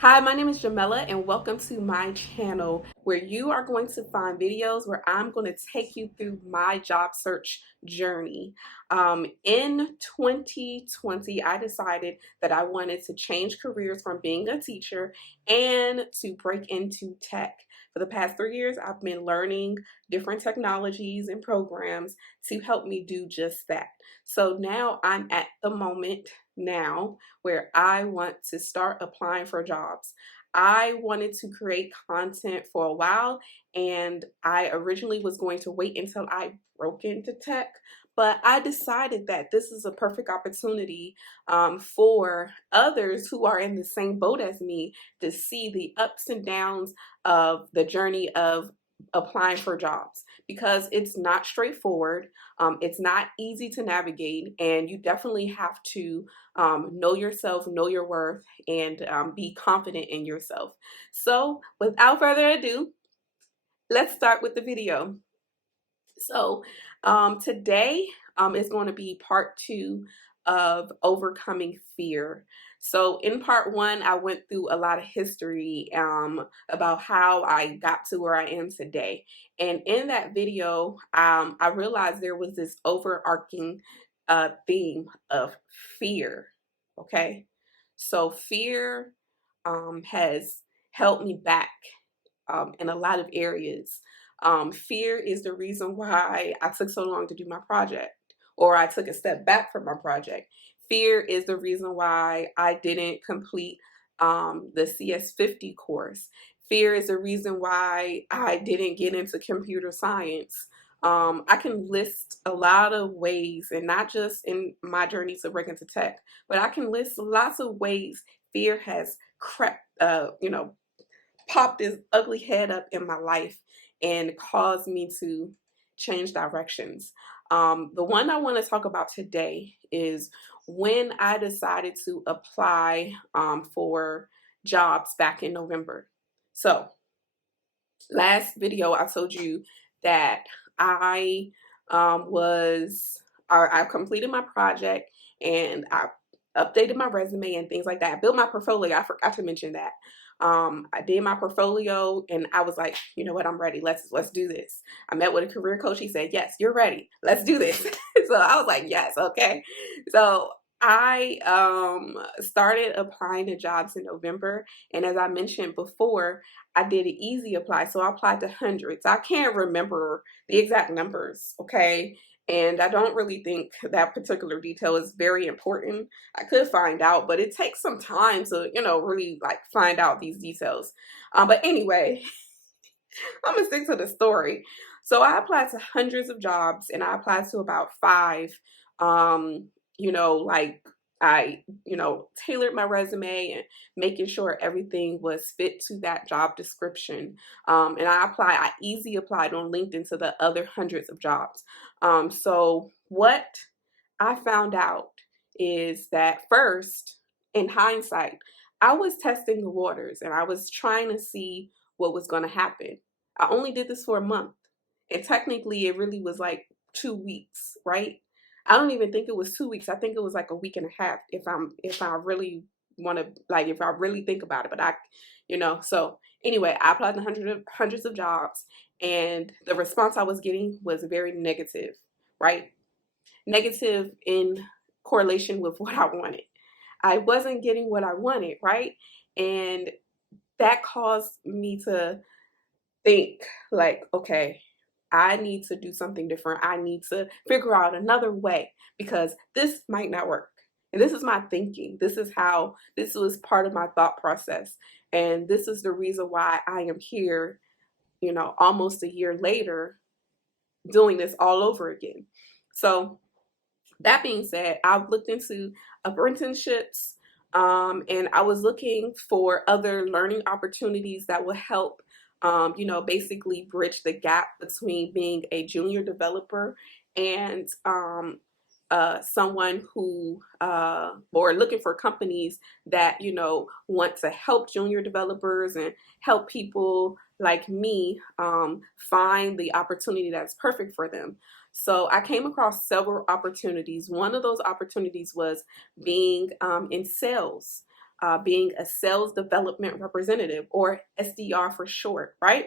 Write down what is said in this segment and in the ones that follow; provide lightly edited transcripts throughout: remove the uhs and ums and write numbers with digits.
Hi, my name is Jamela, and welcome to my channel where you are going to find videos where I'm going to take you through my job search journey. In 2020, I decided that I wanted to change careers from being a teacher and to break into tech. For the past 3 years, I've been learning different technologies and programs to help me do just that. So now I'm at the moment now where I want to start applying for jobs. I wanted to create content for a while, and I originally was going to wait until I broke into tech, but I decided that this is a perfect opportunity for others who are in the same boat as me to see the ups and downs of the journey of applying for jobs, because it's not straightforward. It's not easy to navigate, and you definitely have to know yourself, know your worth, and be confident in yourself. So without further ado, let's start with the video. So today is going to be part two of overcoming fear. So in part one, I went through a lot of history about how I got to where I am today. And in that video, I realized there was this overarching theme of fear. Okay. So fear has held me back in a lot of areas. Fear is the reason why I took so long to do my project, or I took a step back from my project. Fear is the reason why I didn't complete the CS50 course. Fear is the reason why I didn't get into computer science. I can list a lot of ways, and not just in my journey to break into tech, but I can list lots of ways fear has crept, popped his ugly head up in my life and caused me to change directions. The one I want to talk about today is when I decided to apply for jobs back in November. So, last video I told you that I I completed my project, and I updated my resume and things like that. I built my portfolio. I forgot to mention that. I did my portfolio, and I was like, you know what, I'm ready. Let's do this. I met with a career coach. He said, yes, you're ready. Let's do this. So I was like, yes, okay. So I started applying to jobs in November, and as I mentioned before, I did an easy apply. So I applied to hundreds. I can't remember the exact numbers, okay? And I don't really think that particular detail is very important. I could find out, but it takes some time to, really like find out these details. But anyway, I'm gonna stick to the story. So I applied to hundreds of jobs, and I applied to about five. Um, like I tailored my resume and making sure everything was fit to that job description. And I easy applied on LinkedIn to the other hundreds of jobs. So what I found out is that first, in hindsight, I was testing the waters, and I was trying to see what was going to happen. I only did this for a month, and technically it really was like 2 weeks, right? I don't even think it was 2 weeks. I think it was like a week and a half if I really want to, like, if I really think about it. But so anyway, I applied to hundreds of jobs, and the response I was getting was very negative, right? Negative in correlation with what I wanted. I wasn't getting what I wanted, right? And that caused me to think, like, okay, I need to do something different. I need to figure out another way, because this might not work. And this is my thinking. This was part of my thought process. And this is the reason why I am here, almost a year later, doing this all over again. So that being said, I've looked into apprenticeships, and I was looking for other learning opportunities that will help, basically bridge the gap between being a junior developer and someone who, or looking for companies that, want to help junior developers and help people like me find the opportunity that's perfect for them. So I came across several opportunities. One of those opportunities was being in sales. being a sales development representative, or SDR for short, right?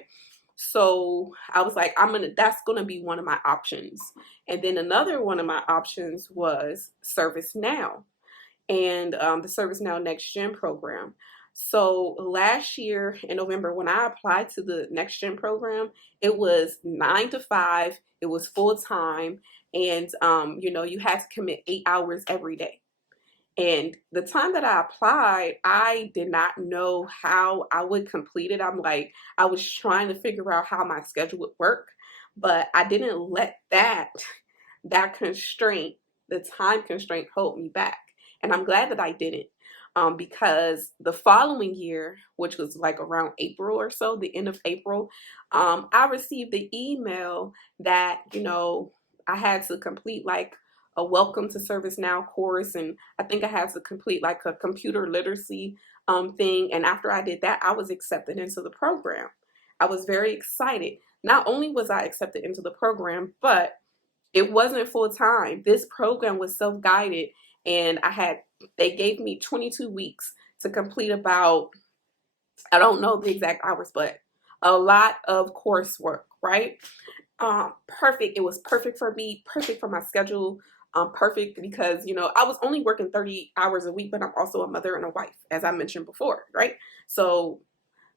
So I was like, that's gonna be one of my options. And then another one of my options was ServiceNow, and the ServiceNow Next Gen program. So last year in November, when I applied to the Next Gen program, it was 9 to 5. It was full time, and you had to commit 8 hours every day. And the time that I applied, I did not know how I would complete it. I was trying to figure out how my schedule would work, but I didn't let that constraint, the time constraint, hold me back. And I'm glad that I didn't. Because the following year, which was like around April or so, the end of April, I received the email that, I had to complete like a welcome to ServiceNow course. And I think I had to complete like a computer literacy thing. And after I did that, I was accepted into the program. I was very excited. Not only was I accepted into the program, but it wasn't full time. This program was self-guided, and they gave me 22 weeks to complete about, I don't know the exact hours, but a lot of coursework, right? Perfect. It was perfect for me, perfect for my schedule, perfect because, I was only working 30 hours a week, but I'm also a mother and a wife, as I mentioned before, right? So,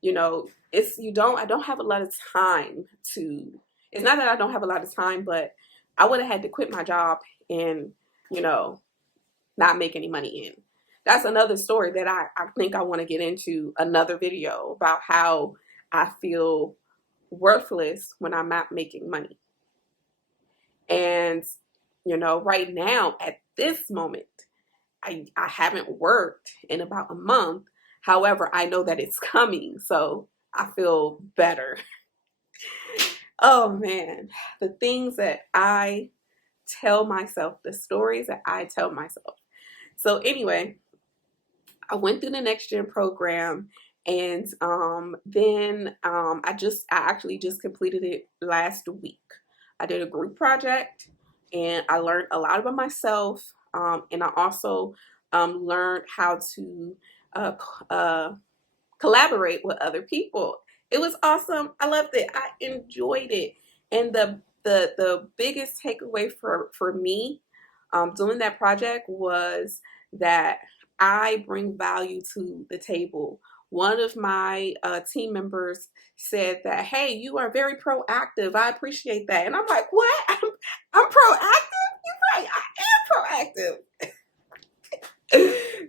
I don't have a lot of time it's not that I don't have a lot of time, but I would have had to quit my job and, you know, not make any money in. That's another story that I think I want to get into another video about how I feel worthless when I'm not making money. And, right now at this moment, I haven't worked in about a month. However, I know that it's coming, so I feel better. Oh man, the things that I tell myself, the stories that I tell myself. So anyway, I went through the Next Gen program, and then I actually just completed it last week. I did a group project, and I learned a lot about myself, and I also learned how to uh, collaborate with other people. It was awesome. I loved it. I enjoyed it. And the biggest takeaway for me doing that project was that I bring value to the table. One of my team members said that, "Hey, you are very proactive. I appreciate that." And I'm like, "What? I'm proactive? You're right. I am proactive."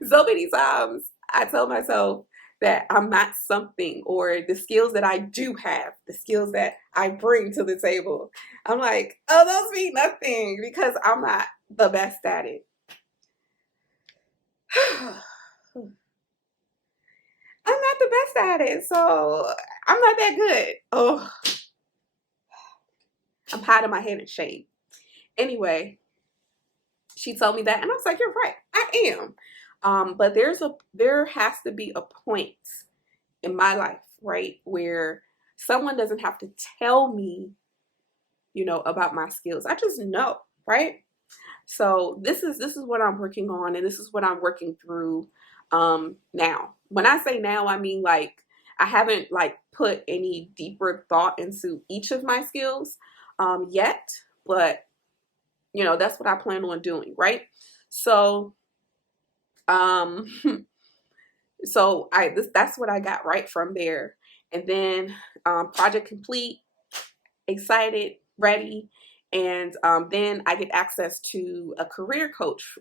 So many times I tell myself that I'm not something, or the skills that I do have, the skills that I bring to the table, I'm like, oh, those mean nothing because I'm not the best at it. I'm not the best at it, so I'm not that good. Oh, I'm hiding my head in shame. Anyway, she told me that, and I was like, you're right, I am. But there has to be a point in my life, right, where someone doesn't have to tell me, about my skills. I just know, right? So this is what I'm working on, and this is what I'm working through now. When I say now, I mean like I haven't like put any deeper thought into each of my skills yet, but that's what I plan on doing, right? So um that's what I got right from there. And then project complete, excited, ready. And then I get access to a career coach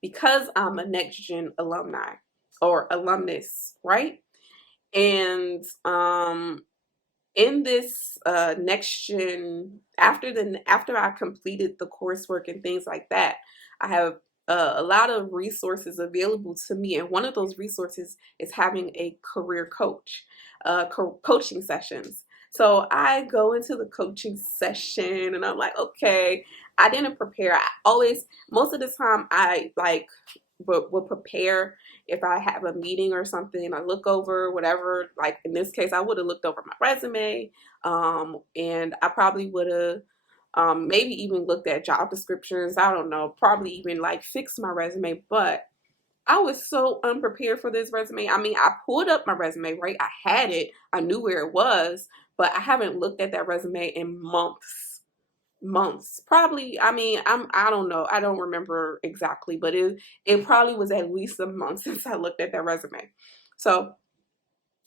because I'm a Next Gen alumni or alumnus, right? And in this Next Gen, after I completed the coursework and things like that, I have a lot of resources available to me, and one of those resources is having a career coach, coaching sessions. So I go into the coaching session, and I'm like, okay, I didn't prepare. Most of the time, I like will prepare if I have a meeting or something. I look over whatever, like in this case, I would have looked over my resume, and I probably would have maybe even looked at job descriptions. I don't know, probably even like fixed my resume. But I was so unprepared for this resume. I mean, I pulled up my resume, right? I had it. I knew where it was, but I haven't looked at that resume in months. Months. Probably, I mean, I don't know. I don't remember exactly, but it probably was at least a month since I looked at that resume. So,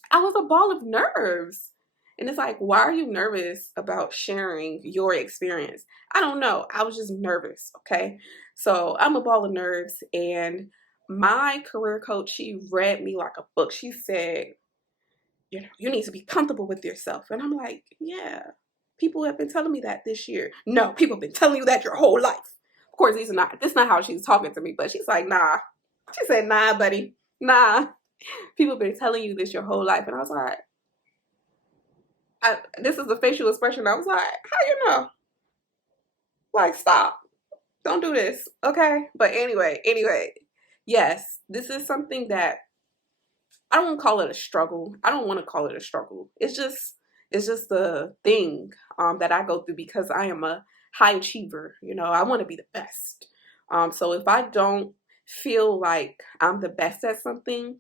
I was a ball of nerves. And it's like, why are you nervous about sharing your experience? I don't know. I was just nervous, okay? So I'm a ball of nerves. And my career coach, she read me like a book. She said, you know, you need to be comfortable with yourself. And I'm like, yeah, people have been telling me that this year. No, people have been telling you that your whole life. Of course, this is not how she's talking to me, but she's like, nah. She said, nah, buddy, nah. People have been telling you this your whole life. And I was like, this is the facial expression. I was like, how you know? Like, stop. Don't do this. Okay. But anyway, yes, this is something that I don't want to call it a struggle. I don't want to call it a struggle. It's just the thing that I go through because I am a high achiever. You know, I want to be the best. So if I don't feel like I'm the best at something,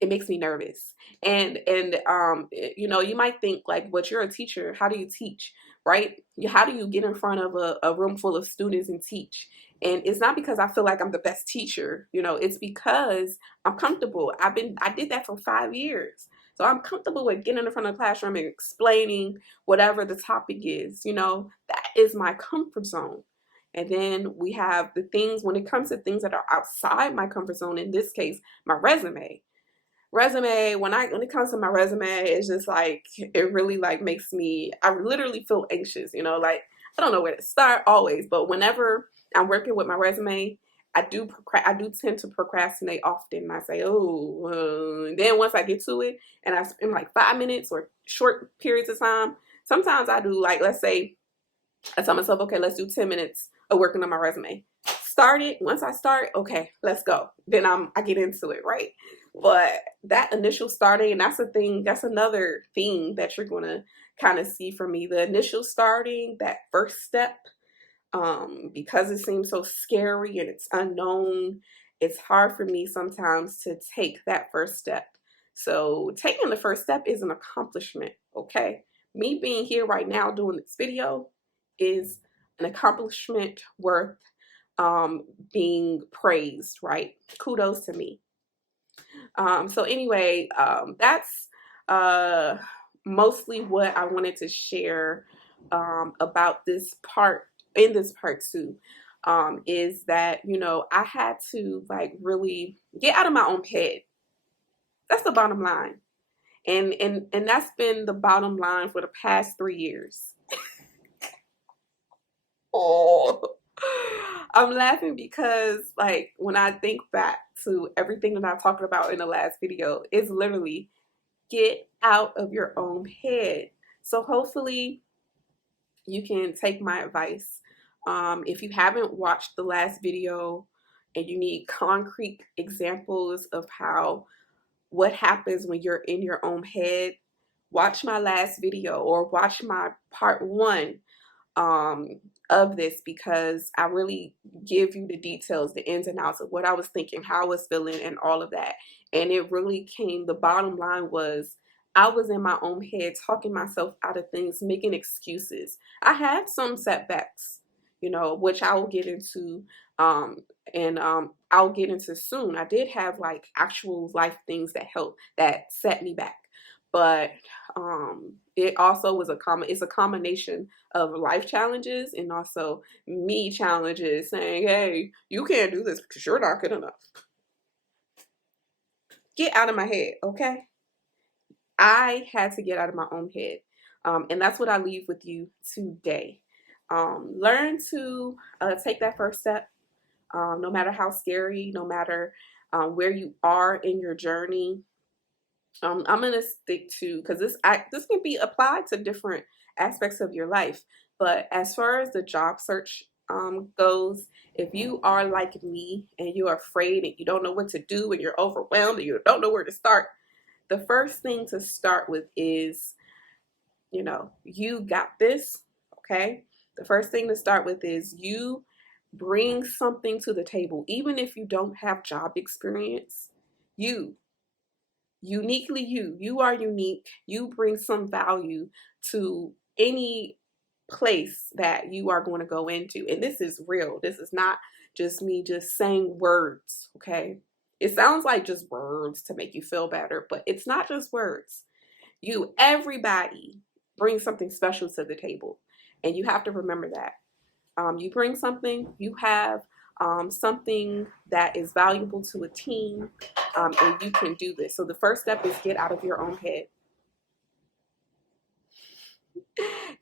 it makes me nervous. And you know, you might think like, but you're a teacher, how do you teach, right? How do you get in front of a room full of students and teach? And it's not because I feel like I'm the best teacher, you know, it's because I'm comfortable. I did that for 5 years, so I'm comfortable with getting in front of the classroom and explaining whatever the topic is. You know, that is my comfort zone. And then we have the things when it comes to things that are outside my comfort zone, in this case my resume. When it comes to my resume, it's just like, it really like makes me, I literally feel anxious, you know, like I don't know where to start always. But whenever I'm working with my resume, I do tend to procrastinate often. I say, oh, and then once I get to it and I spend like 5 minutes or short periods of time, sometimes I do, like, let's say I tell myself, okay, let's do 10 minutes of working on my resume. Start it. Once I start, okay, let's go. Then I get into it, right? But that initial starting, and that's the thing, that's another thing that you're gonna kind of see from me. The initial starting, that first step, because it seems so scary and it's unknown, it's hard for me sometimes to take that first step. So taking the first step is an accomplishment, okay? Me being here right now doing this video is an accomplishment worth being praised, right? Kudos to me. So anyway, that's uh, mostly what I wanted to share about this part, in this part two, is that, you know, I had to like really get out of my own head. That's the bottom line. And that's been the bottom line for the past 3 years. Oh, I'm laughing because, like, when I think back to everything that I talked about in the last video, it's literally get out of your own head. So hopefully you can take my advice. If you haven't watched the last video and you need concrete examples of how what happens when you're in your own head, watch my last video or watch my part one um, of this, because I really give you the details, the ins and outs of what I was thinking, how I was feeling, and all of that. And it really came, the bottom line was I was in my own head talking myself out of things, making excuses. I had some setbacks, you know, which I will get into um and I'll get into soon. I did have like actual life things that helped, that set me back. But it also was it's a combination of life challenges and also me challenges, saying, hey, you can't do this because you're not good enough. Get out of my head, okay? I had to get out of my own head. And that's what I leave with you today. Learn to take that first step, no matter how scary, no matter where you are in your journey. I'm gonna stick to, because this can be applied to different aspects of your life. But as far as the job search goes, if you are like me and you're afraid and you don't know what to do and you're overwhelmed and you don't know where to start, the first thing to start with is, you know, you got this, okay? The first thing to start with is you bring something to the table. Even if you don't have job experience, uniquely you are unique. You bring some value to any place that you are going to go into. And this is real. This is not just me just saying words, okay? It sounds like just words to make you feel better, but it's not just words. Everybody brings something special to the table. And you have to remember that. You bring something, you have something that is valuable to a team, and you can do this. So the first step is get out of your own head.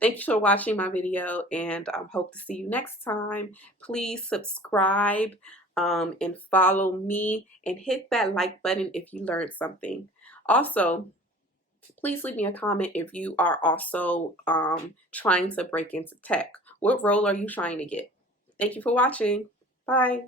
Thank you for watching my video, and hope to see you next time. Please subscribe and follow me, and hit that like button if you learned something. Also, please leave me a comment if you are also trying to break into tech. What role are you trying to get? Thank you for watching. Bye.